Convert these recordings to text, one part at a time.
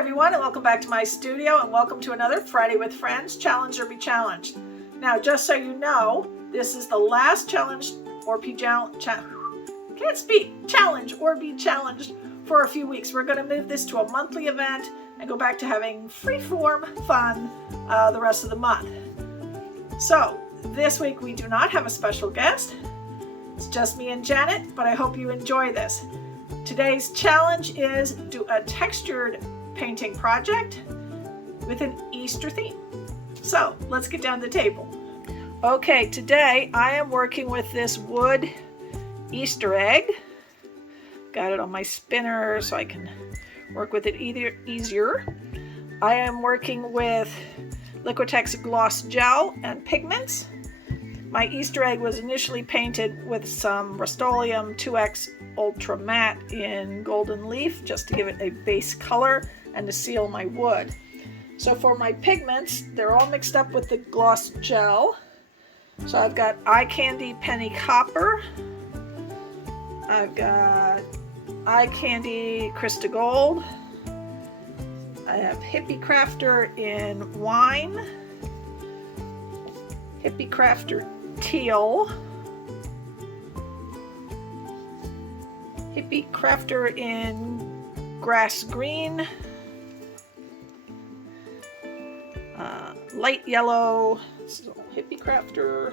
everyone, and welcome back to my studio, and welcome to another Friday with Friends, Challenge or Be Challenged. Now, just so you know, this is the last challenge or be challenge or be challenged for a few weeks. We're going to move this to a monthly event and go back to having free-form fun the rest of the month. So, this week we do not have a special guest. It's just me and Janet, but I hope you enjoy this. Today's challenge is do a textured painting project with an Easter theme. So let's get down to the table. Okay, today I am working with this wood Easter egg. Got it on my spinner so I can work with it easier. I am working with Liquitex Gloss Gel and Pigments. My Easter egg was initially painted with some Rust-Oleum 2X Ultra Matte in Golden Leaf, just to give it a base color and to seal my wood. So for my pigments, they're all mixed up with the gloss gel. So I've got Eye Candy Penny Copper. I've got Eye Candy Chrysta Gold. I have Hippie Crafter in Wine. Hippie Crafter Teal. Hippie Crafter in Grass Green. Light Yellow. So Hippie Crafter.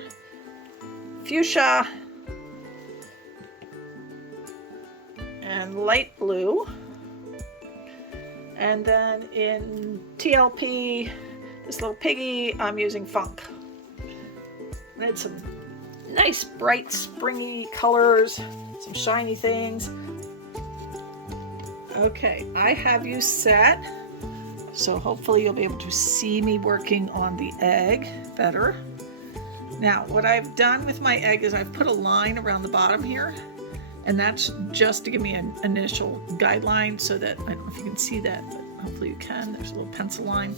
Fuchsia. And Light Blue. And then in TLP, this little piggy, I'm using Funk. I had some nice bright springy colors, some shiny things. Okay, I have you set, so hopefully you'll be able to see me working on the egg better. Now, what I've done with my egg is I've put a line around the bottom here, and that's just to give me an initial guideline so that, I don't know if you can see that, but hopefully you can. There's a little pencil line.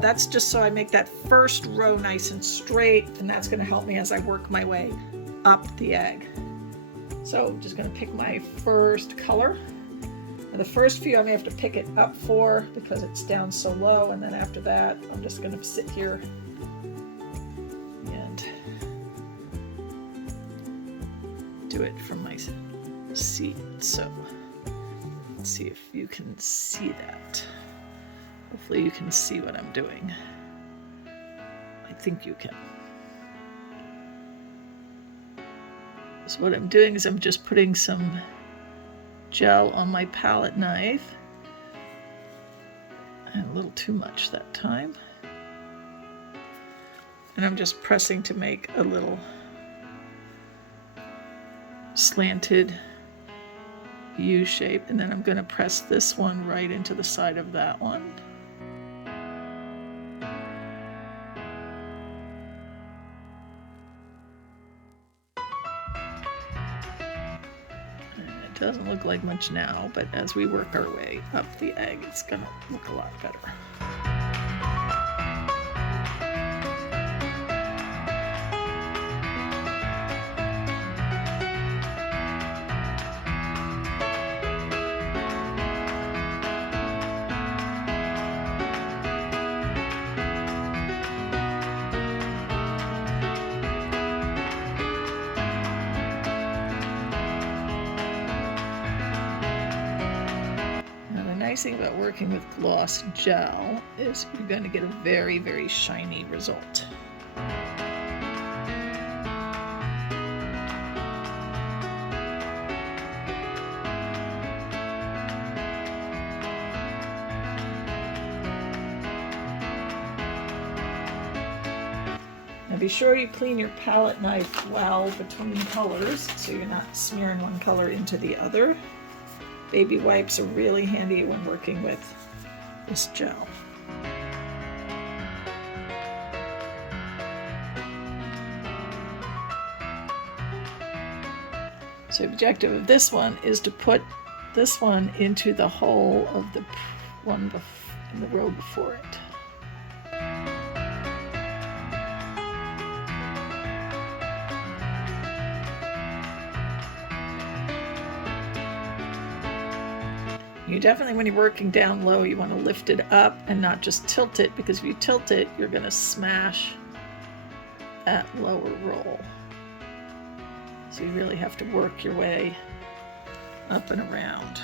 That's just so I make that first row nice and straight, and that's going to help me as I work my way up the egg. So I'm just going to pick my first color. Now the first few I may have to pick it up for because it's down so low, and then after that I'm just going to sit here and do it from my seat. So let's see if you can see that. Hopefully you can see what I'm doing. I think you can. So what I'm doing is I'm just putting some gel on my palette knife. And a little too much that time. And I'm just pressing to make a little slanted U shape. And then I'm going to press this one right into the side of that one. Doesn't look like much now, but as we work our way up the egg, it's gonna look a lot better. The nice thing about working with gloss gel is you're going to get a very, very shiny result. Now be sure you clean your palette knife well between colors so you're not smearing one color into the other. Baby wipes are really handy when working with this gel. So the objective of this one is to put this one into the hole of the one in the row before it. You definitely, when you're working down low, you want to lift it up and not just tilt it, because if you tilt it, you're going to smash that lower roll. So you really have to work your way up and around.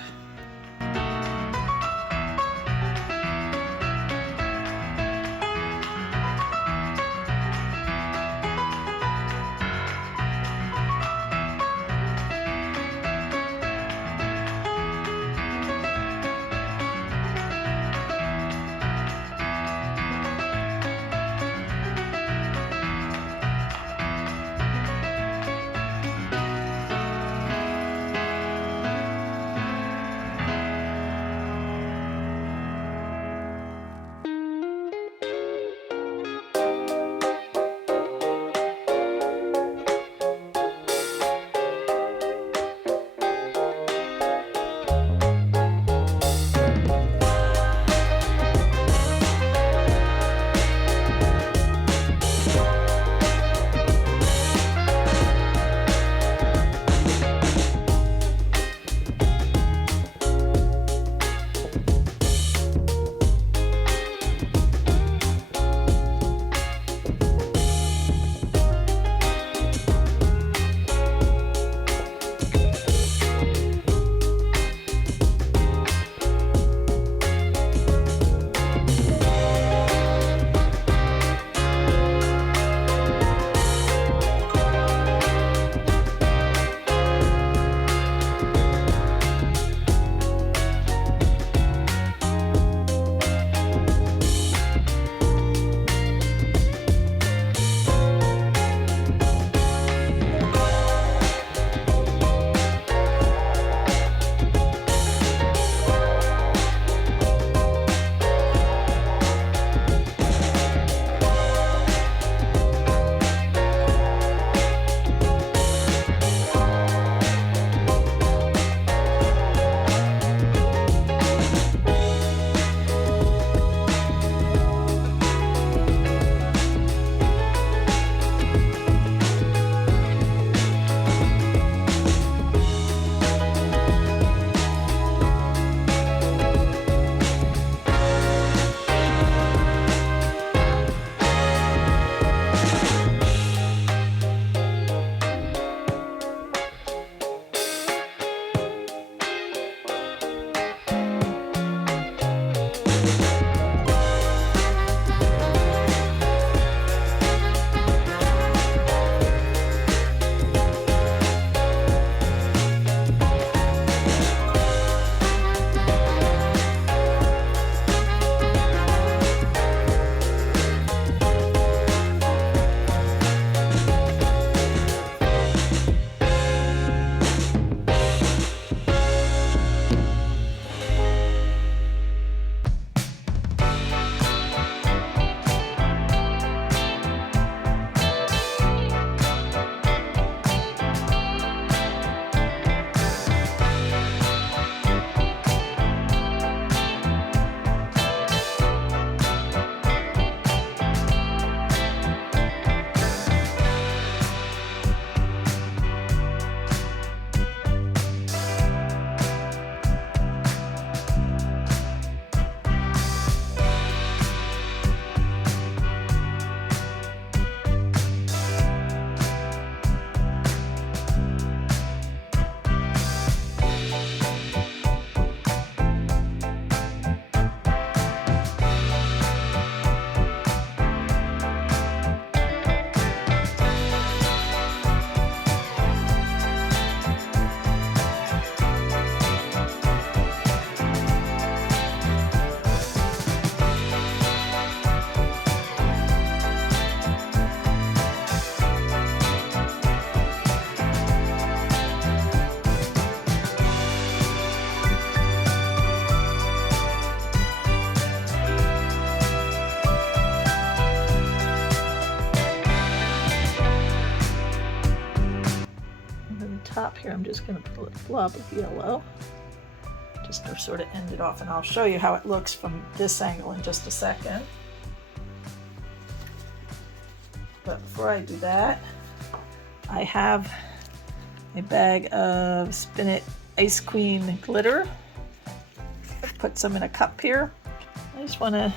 top here, I'm just going to put a blob of yellow just to sort of end it off, and I'll show you how it looks from this angle in just a second. But before I do that, I have a bag of Spin It Ice Queen glitter put some in a cup here. I just want to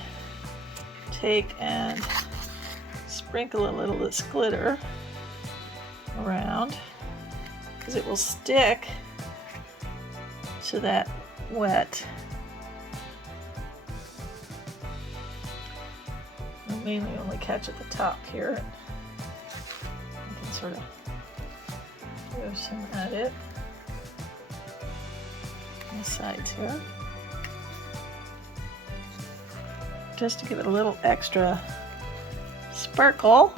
take and sprinkle a little of this glitter around because it will stick to that wet. I'll mainly only catch at the top here. I can sort of throw some at it on the sides here, just to give it a little extra sparkle.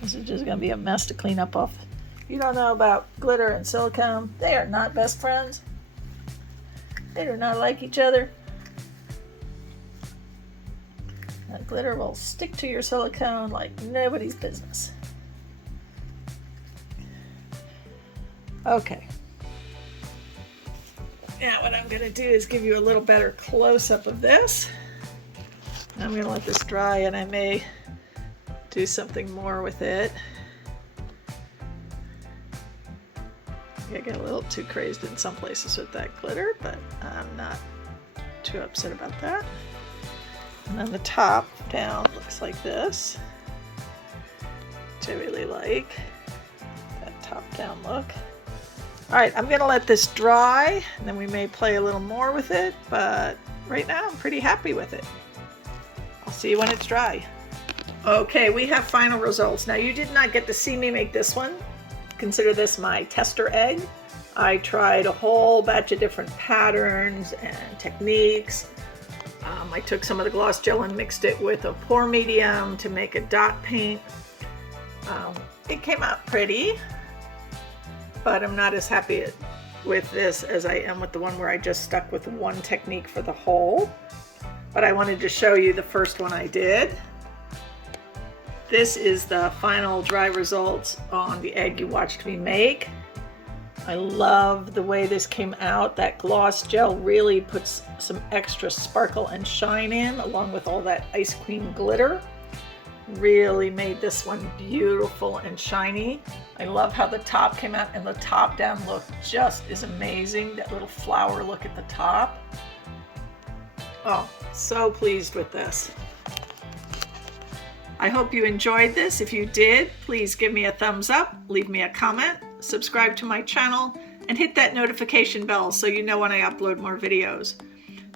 This is just going to be a mess to clean up off. If you don't know about glitter and silicone, they are not best friends. They do not like each other. That glitter will stick to your silicone like nobody's business. Okay. Now what I'm going to do is give you a little better close-up of this. I'm going to let this dry and I may do something more with it. I get a little too crazed in some places with that glitter, but I'm not too upset about that. And then the top down looks like this, which I really like, that top down look. All right, I'm gonna let this dry and then we may play a little more with it, but right now I'm pretty happy with it. I'll see you when it's dry. Okay, we have final results. Now you did not get to see me make this one. Consider this my tester egg. I tried a whole batch of different patterns and techniques. I took some of the gloss gel and mixed it with a pour medium to make a dot paint. It came out pretty, but I'm not as happy with this as I am with the one where I just stuck with one technique for the whole. But I wanted to show you the first one I did. This is the final dry results on the egg you watched me make. I love the way this came out. That gloss gel really puts some extra sparkle and shine in, along with all that ice cream glitter. Really made this one beautiful and shiny. I love how the top came out, and the top down look just is amazing. That little flower look at the top. Oh, so pleased with this. I hope you enjoyed this. If you did, please give me a thumbs up, leave me a comment, subscribe to my channel, and hit that notification bell so you know when I upload more videos.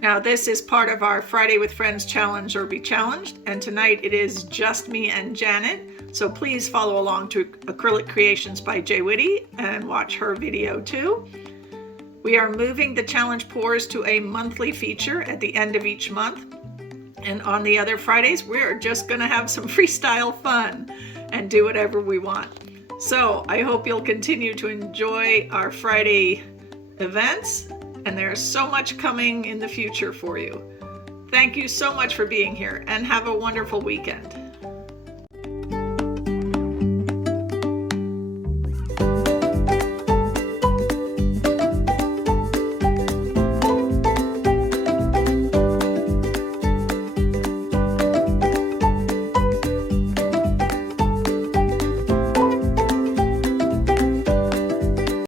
Now, this is part of our Friday with Friends challenge or be challenged, and tonight it is just me and Janet. So please follow along to Acrylic Creations by Jwitty and watch her video too. We are moving the challenge pours to a monthly feature at the end of each month. And on the other Fridays, we're just gonna have some freestyle fun and do whatever we want. So I hope you'll continue to enjoy our Friday events, and there's so much coming in the future for you. Thank you so much for being here, and have a wonderful weekend.